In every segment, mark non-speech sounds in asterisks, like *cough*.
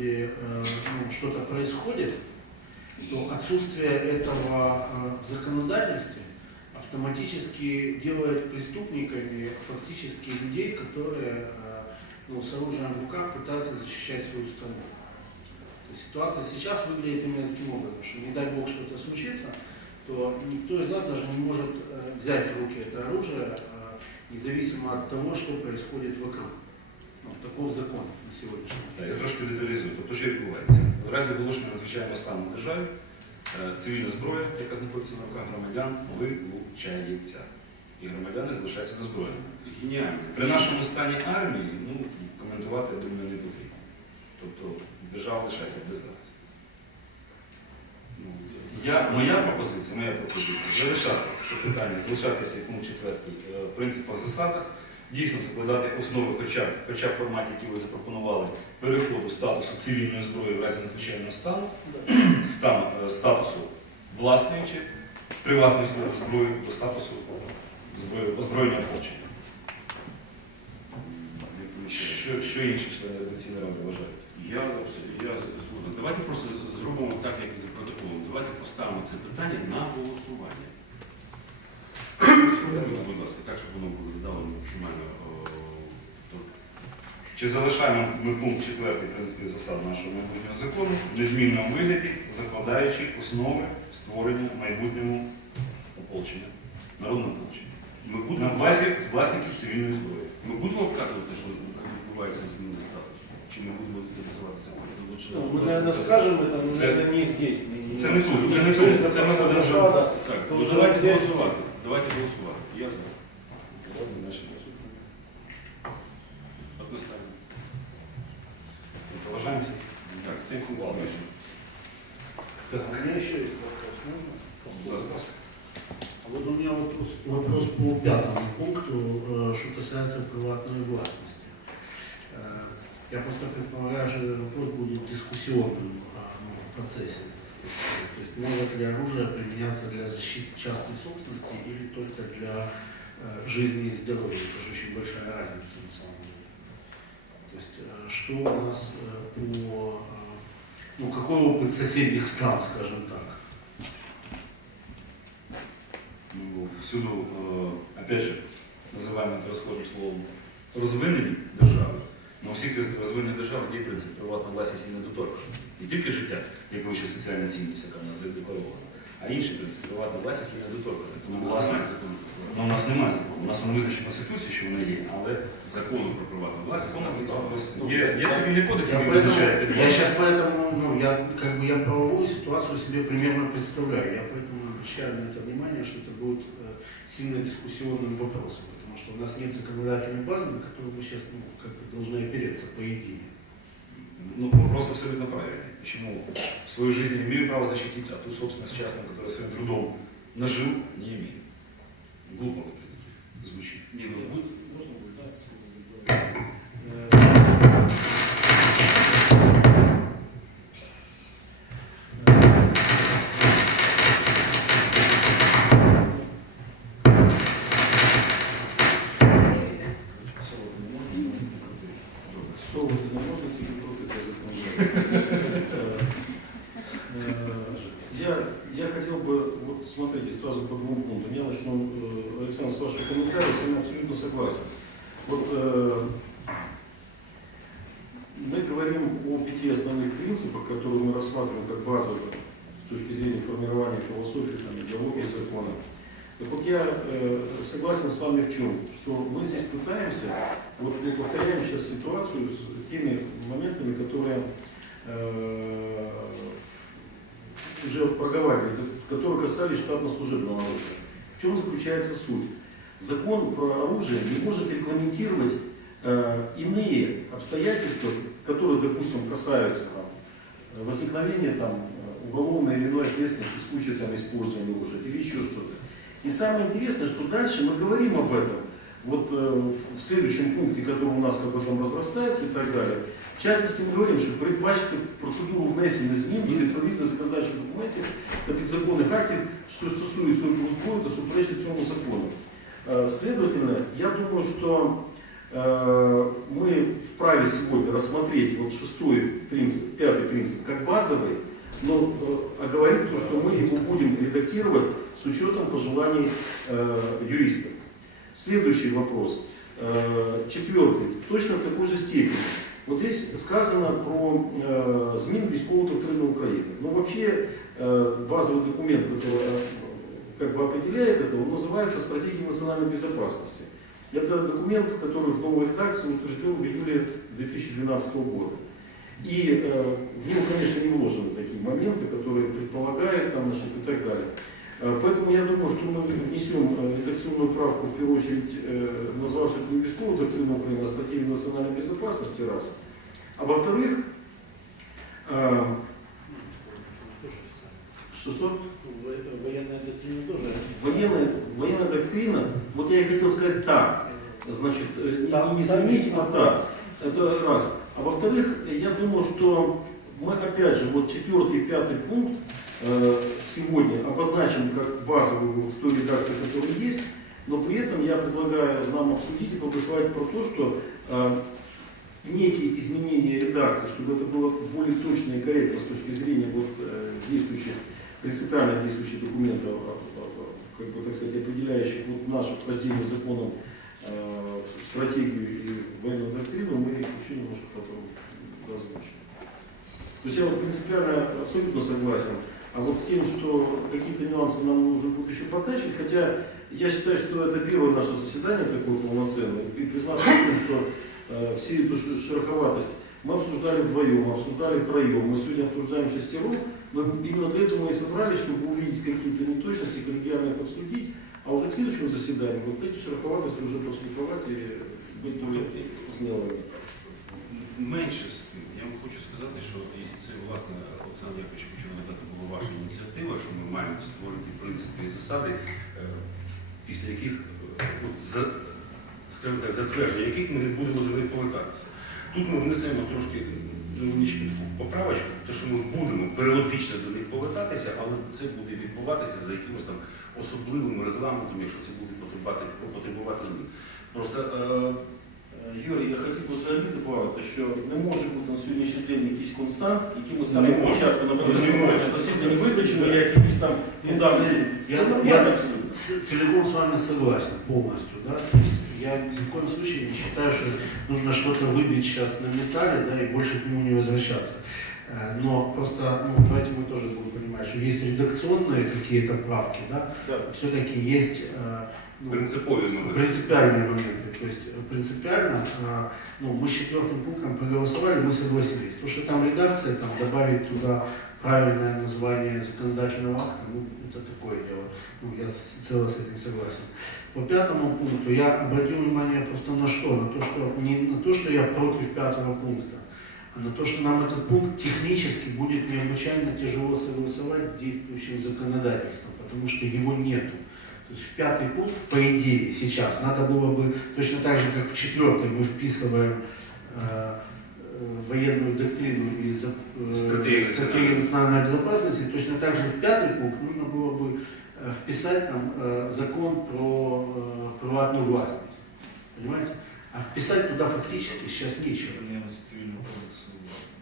Западе э, ну, что-то происходит, то отсутствие этого э, в законодательстве автоматически делает преступниками фактически людей, которые э, ну, с оружием в руках пытаются защищать свою страну. То есть ситуация сейчас выглядит именно таким образом, что не дай бог что-то случится, то никто из нас даже не может взять в руки это оружие, независимо от того, что происходит вокруг. Ну, таков закон на сьогоднішній день. Я трошки деталізую. Тобто, що відбувається? В разі оголошення надзвичайного стану в державі е, цивільна зброя, яка знаходиться на руках громадян, вилучається. І громадяни залишаються беззброєними. Геніально. При нашому стані армії ну, коментувати, я думаю, не потрібно. Тобто держава лишається без захисту. Ну, Я, моя пропозиція, моя пропозиція залишати це питання, залишати цей пункт четвертий е, в принципах засадах, дійсно закладати основи, хоча хоча в форматі, який ви запропонували, переходу статусу цивільної зброї в разі надзвичайного стану, стан, е, статусу власної чи приватної зброї до статусу зброї, озброєння ополчення. Що, що інші члени редакційної ради вважають? Я, я згоден. Давайте просто зробимо так, як і за протоколом. Давайте поставимо це питання на голосування. Будь ласка, так, щоб воно виглядало максимально о, до- Чи залишаємо ми пункт 4 принципів засад нашого майбутнього закону в незмінному вигляді, закладаючи основи створення майбутнього ополчення, народного ополчення. Ми На будемо, базі власників цивільної зброї. ми будемо вказувати, що відбувається зміни статусу? Чи ми будемо деталізувати це? Ну, мы, наверное, скажем это, но Це- это не здесь. не- це не тут, це не тут, це ми будемо Держава, Так, то ну вже давайте десь- голосувати. Давайте голосувати. Я за. Значить, Одностайно. Поважаємося. Так, це пункт вирішено. Так, у меня еще есть вопрос, можно? Будь ласка. А вот у меня вопрос, вопрос по пятому пункту, э, что касается приватной властности. Э, Я просто предполагаю, что этот вопрос будет дискуссионным а, ну, в процессе. так сказать. То есть может ли оружие применяться для защиты частной собственности или только для э, жизни и здоровья. Это же очень большая разница на самом деле. То есть э, что у нас э, по... э, Ну, какой опыт соседних стран, скажем так? Ну, всюду, е, опять же, називаємо це розхожим словом, розвинені держави. На всіх роз- розвинених державах є принцип приватної власності і недоторкання. Не тільки життя, як вища соціальна цінність, яка в нас задекларована, а інший принцип приватна власність і недоторкання. Тому, власне, ну, у нас немає закону. У нас воно визначено Конституцією, що вони є, але Закону про приватну власність. закон є, є цивільний кодекс, Я, який поэтому, визначає я підвал. сейчас поэтому, ну, я как бы я правовую ситуацию себе примерно представляю. Я поэтому обращаю на это внимание, что это будет э, сильно дискуссионным вопросом, потому что у нас нет законодательной базы, на которую мы сейчас ну, как бы должны опереться, по идее. Ну, вопрос абсолютно правильный. Почему свою жизнь не имею права защитить, а ту собственность частную, которую своим трудом нажил, не имею. Глупо звучит. Ні, ну, будь- Совувати с точки зрения формирования философии, там, идеологии закона. Так вот я э, согласен с вами в чем? Что мы здесь пытаемся, вот мы повторяем сейчас ситуацию с теми моментами, которые э, уже проговаривали, которые касались штатно-служебного оружия. В чем заключается суть? Закон про оружие не может регламентировать э, иные обстоятельства, которые, допустим, касаются там, возникновения там, уголовной или иной ответственности в случае там, использования оружия или еще что-то. И самое интересное, что дальше мы говорим об этом, вот э, в в следующем пункте, который у нас как бы там разрастается и так далее. В частности, ми говоримо, що передбачити процедуру внесення змін до відповідних законодавчих документів та підзаконних актів, що стосуються обігу зброї та суперечить цьому закону. Э, Следовательно, я думаю, что э, мы вправе сегодня рассмотреть вот шестой принцип, пятый принцип как базовый, но э, оговорить то, что мы его будем редактировать с учетом пожеланий э, юристов. Следующий вопрос. Э, Четвертый. Точно в такой же степени. Вот здесь сказано про э, змін військового доктрины Украины. Ну, вообще, э, базовый документ, который э, как бы определяет это, он называется «Стратегия национальной безопасности». Это документ, который в новой редакции утвержден в июле 2012 года. И э, в него, конечно, не вложены такие моменты, которые предполагают там, значит, и так далее. Э, Поэтому я думаю, что мы внесем э, редакционную правку, в первую очередь, э, назвав все это не військову доктрину України, а стратегию национальной безопасности, раз. А во-вторых, э, что-что? Во- Военная доктрина тоже. Военная, военная доктрина, вот я и хотел сказать так, значит, э, не, Там- не там заменить, а так. Это раз. А во-вторых, я думаю, что мы опять же, вот четвертый и пятый пункт э, сегодня обозначим как базовый вот в той редакции, которая есть, но при этом я предлагаю нам обсудить и проголосовать про то, что э, некие изменения редакции, чтобы это было более точно и корректно с точки зрения вот, э, действующих, принципиально действующих документов, а, а, а, как бы, так сказать, определяющих вот наше вхождение законом стратегию и военную доктрину, мы еще немножко потом озвучим. То есть я вот принципиально абсолютно согласен. А вот с тем, что какие-то нюансы нам нужно будет еще потачить, хотя я считаю, что это первое наше заседание такое полноценное, и признаться том, что э, всю эту шероховатость мы обсуждали вдвоем, обсуждали втроем, мы сегодня обсуждаем шестером, но именно для этого мы и собрались, чтобы увидеть какие-то неточности, коллегиально обсудить, а уже к следующему заседанию вот эти шероховатости уже подшлифовать и быть более смелыми. Менше з тим, я вам хочу сказати, що і це власне Олександр Якович хочу нагадати, була ваша ініціатива, що ми маємо створити принципи і засади, е, після яких е, ну, за, скажімо так, затвердження яких ми не будемо до них повертатися. Тут ми внесемо трошки невеличку таку поправочку, тому що ми будемо періодично до них повертатися, але це буде відбуватися за якимось там особливим регламентом, якщо це буде потребувати, потребувати змін. Просто е, Е, Юрій, я хотів би взагалі додати, що не може бути на сьогоднішній день якийсь констант, який ми може. початку на засідання визначимо, як якісь там фундамент. Целиком с вами согласен, полностью, да. Я ни в коем случае не считаю, что нужно что-то выбить сейчас на металле, да, и больше к нему не возвращаться. Э, Но просто, ну, давайте мы тоже будем понимать, что есть редакционные какие-то правки, да, Так. все-таки есть э, ну, принципові моменти. принципиальные моменты. То есть э, принципиально, ну, мы с четвертым пунктом проголосовали, мы согласились. То, что там редакция, там добавить туда правильное название законодательного акта, ну, это такое дело. Ну, я цело с этим согласен. По пятому пункту я обратил внимание просто на что? На то, что не на то, что я против пятого пункта, а на то, что нам этот пункт технически будет необычайно тяжело согласовать с действующим законодательством, потому что его нету. То есть в пятый пункт, по идее, сейчас надо было бы точно так же, как в четвертый мы вписываем э, военную доктрину и за- э, Стратегию стратегию национальной безопасности, точно так же в пятый пункт нужно было бы э, вписать там э, закон про э, приватную властность. Понимаете? А вписать туда фактически сейчас нечего.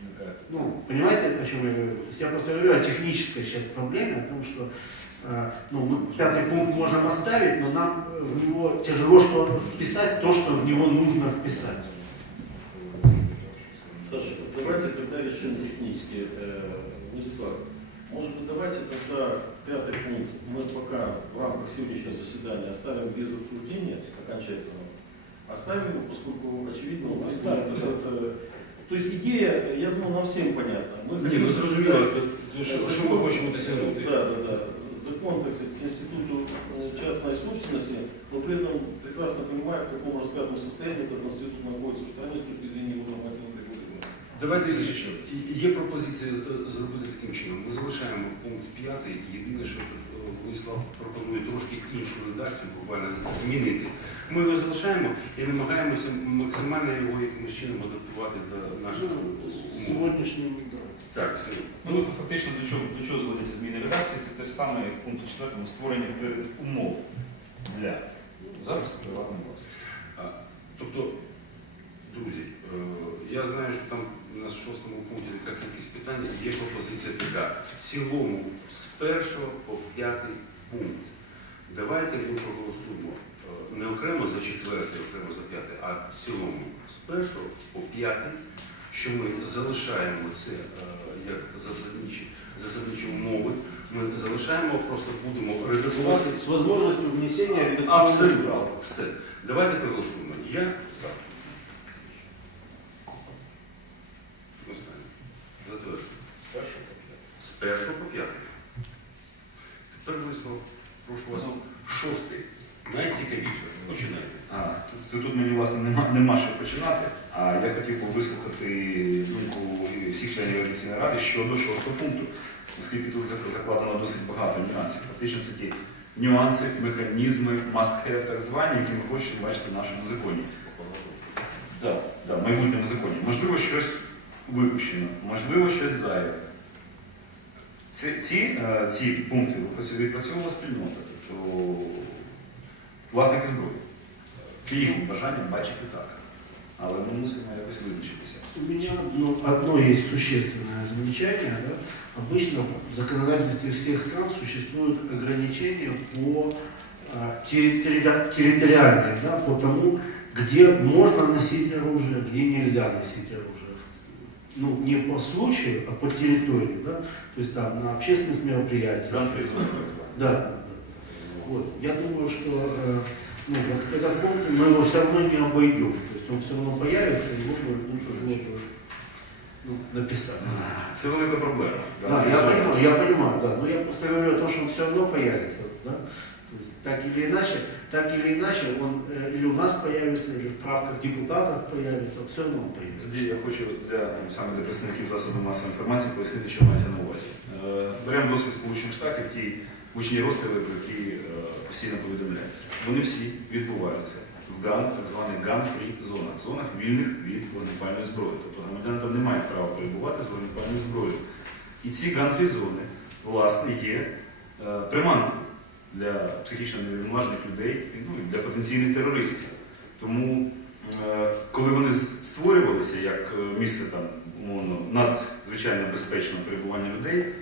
вникает. Ну, понимаете, о чем я говорю? То есть я просто говорю о технической сейчас проблеме, о том, что э, ну, мы пятый пункт можем оставить, но нам э, в него тяжело что вписать то, что в него нужно вписать. Саша, давайте тогда решим технически. Э, Владислав, может быть, давайте тогда пятый пункт мы пока в рамках сегодняшнего заседания оставим без обсуждения окончательного. Оставим его, поскольку очевидно, у нас это- То есть идея, я думаю, нам всем понятна. Мы Ні, ну зрозуміло, що, ми хочемо досягнути. Да, да, да. Закон, так сказать, к институту э, частной собственности, но при этом прекрасно понимая, в каком распятом состоянии этот институт находится в стране с точки зрения его регулирования. Давайте що. Є пропозиція е, зробити таким чином. Ми залишаємо пункт 5. Єдине, що е, Владислав пропонує трошки іншу редакцію, буквально змінити. Ми його залишаємо і намагаємося максимально його якимось чином адаптувати до наших Ну, да. Так, сьогодні. Ну, от фактично до чого, до чого зводиться зміни редакції, це те ж саме, як в пункті 4 створення перед умов для захисту приватної власності. Тобто Друзі, е, я знаю, що там на шостому пункті така кількість питань. Є пропозиція така. В цілому з першого по п'ятий пункт. Давайте ми проголосуємо е, не окремо за четвертий, окремо за п'ятий, а в цілому з першого по п'ятий, що ми залишаємо це е, як засадничі, засадничі умови. Ми залишаємо, просто будемо редагувати. Возможностью внесения редакционных Абсолютно. Все. Давайте проголосуємо. Я за. Останнє. Затверджую. З першого по п'ятий. Тепер висновок. Прошу вас. Шостий. Найцікавіше. Починайте. А, тут, тут мені власне нема, нема що починати, а я хотів би вислухати думку всіх членів Організаційної ради щодо шостого пункту, оскільки тут закладено досить багато нюансів. Фактично це ті нюанси, механізми, must-have так звані, які ми хочемо бачити в нашому законі. Да, да, в майбутньому законі. Можливо, щось випущено, можливо, щось зайве. Ці, ці, е, ці пункти відпрацьовувала спільнота, тобто власники зброї. Це їхнє бажання бачити так. Але ми мусимо якось визначитися. У меня ну, одно есть существенное замечание. Да? Обычно в законодательстве всех стран существуют ограничения по а, территори- территориальным, да, по тому, где можно носить оружие, где нельзя носить оружие. Ну, не по случаю, а по территории. Да? То есть там на общественных мероприятиях. Ганфризон, так званий. Да, да, да. Вот. Я думаю, что э, ну, вот этот пункт мы его все равно не обойдем. То есть он все равно появится, его бы нужно было бы ну, написать. Це велика проблема. Да, я понимаю, я понимаю, да. Но я просто говорю о том, что он все равно появится. Да? То есть так или иначе, так или иначе, он э, или у нас появится, или в правках депутатов появится, все равно он появится. Тоді я хочу для саме для представників засобів масової інформації пояснити, що мається на увазі. Е, Беремо досвід Сполучених Штатів, ті гучні розстріли, про які е, постійно повідомляється. Вони всі відбуваються в ГАН, так званих ГАН-фрі зонах, зонах вільних від вогнепальної зброї. Тобто громадяни там не мають права перебувати з вогнепальною зброєю. І ці ГАН-фрі зони, власне, є е, приманкою для психічно неврівноважених людей ну, і для потенційних терористів. Тому Е, коли вони створювалися як місце там, умовно, надзвичайно безпечного перебування людей,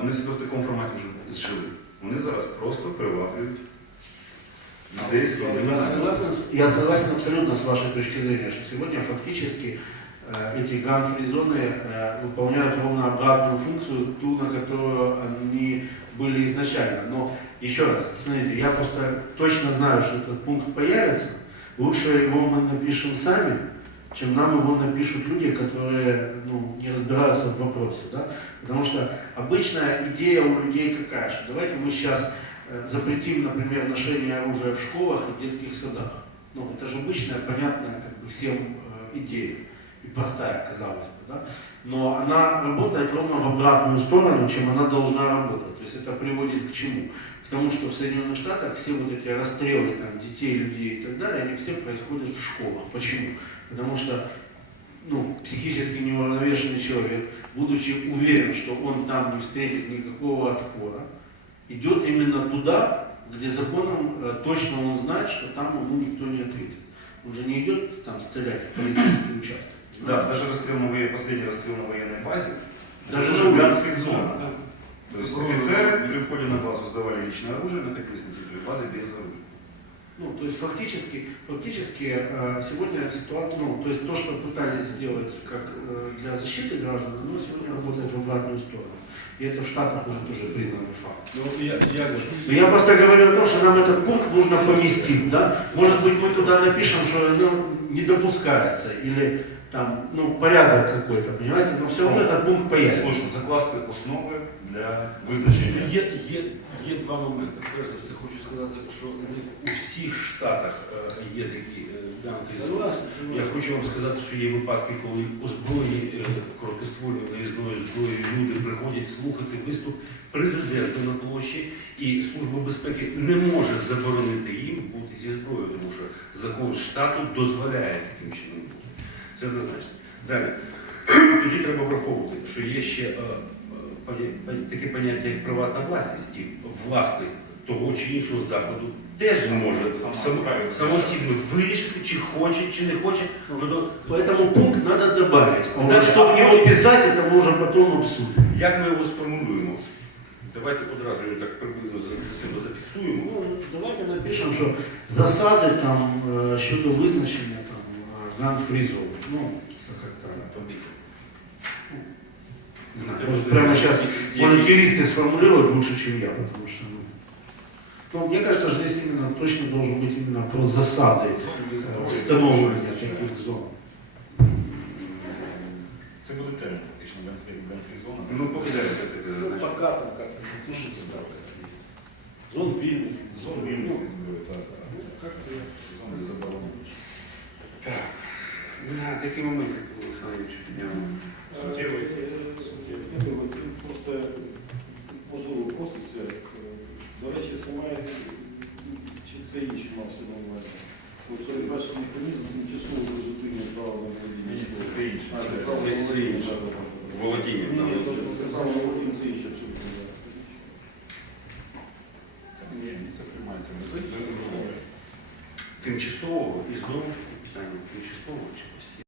вони себе в такому форматі вже зжили. Вони зараз просто приваблюють людей з Я, вільними я намірами. согласен, с- я согласен абсолютно с вашей точки зрения, что сегодня фактически э, эти ган-фри зоны э, выполняют ровно обратную функцию, ту, на которую они были изначально. Но еще раз, смотрите, я просто точно знаю, что этот пункт появится. Лучше его мы напишем сами, чем нам его напишут люди, которые ну, не разбираются в вопросе. Да? Потому что обычная идея у людей какая, что давайте мы сейчас э, запретим, например, ношение оружия в школах и детских садах. Ну, это же обычная, понятная как бы всем э, идея. Простая, казалось бы. Да? Но она работает ровно в обратную сторону, чем она должна работать. То есть это приводит к чему? К тому, что в Соединенных Штатах все вот эти расстрелы там, детей, людей и так далее, они все происходят в школах. Почему? Потому что ну, психически неуравновешенный человек, будучи уверен, что он там не встретит никакого отпора, идет именно туда, где законом э, точно он знает, что там ему никто не ответит. Он же не идет там стрелять в полицейский участок. Да, даже расстрел на военной, последний расстрел на военной базе, Даже живой. ганфри зона. Да. То есть офицеры при входе на базу сдавали личное оружие, находились на территории базы без оружия. Ну, то есть фактически, фактически э, сегодня ситуация, ну, то есть то, что пытались сделать как э, для защиты граждан, оно сегодня работает в обратную сторону. И это в Штатах уже тоже признанный факт. Ну, я, я, Но я просто говорю о том, что нам этот пункт нужно поместить, да? Может быть, мы туда напишем, что ну, не допускается, или там, ну, порядок какой-то, понимаете? Но все равно этот пункт появится. Слушно, закласти основи для визначення. Є, є, є два моменти. Перш за все, хочу сказати, що не у всіх штатах е, є такі е, ганфрі зони. Я хочу вам сказати, що є випадки, коли озброєні е, короткоствольною наїзною зброєю люди приходять слухати виступ президента на площі, і Служба безпеки не може заборонити їм бути зі зброєю, тому що закон штату дозволяє таким чином бути. Це однозначно. Далі. *clears throat* Тоді треба враховувати, що є ще таке поняття як приватна власність, і власник того чи іншого закладу теж може Сама само- правильно. самостійно вирішити, чи хоче, чи не хоче. Ну, то Поэтому пункт надо добавить. А Да, вот что в а него писать, это мы уже потом обсудим. Як ми його сформулюємо? Давайте одразу його так приблизно за для себе зафіксуємо. Ну, давайте напишем, что засады там э, щодо визначення там ган-фрі зони. Ну, как так. Не знаю, Может, прямо сейчас, может, юристы сформулируют лучше, чем я, потому что, ну, ну, мне кажется, что здесь именно точно должен быть именно про засады э, встановлення таких зон. Це буде термін, фактично, гранфрі-зона. Ну, поки далі таке Ну, зазначимо. пока там как-то напишите, да. Зон вільних. Зон вільної зброї, так. Ну, как-то я- Зони заборонені. Так. На такий момент, як Олександрович підняв. Суттєвий. Я думаю, тут просто можливо проситься. До речі, саме чи це інше мався на увазі. От передбачив механізм тимчасово призупинення права на володіння. Ні, це- це інше. А, Це- це право на це володіння, інше. Володіння. Ні, ні, там. це право на володіння, це інше абсолютно. да. Ні, це приймається без обговорення. Тимчасово і знову ж таки питання тимчасово чи постійно.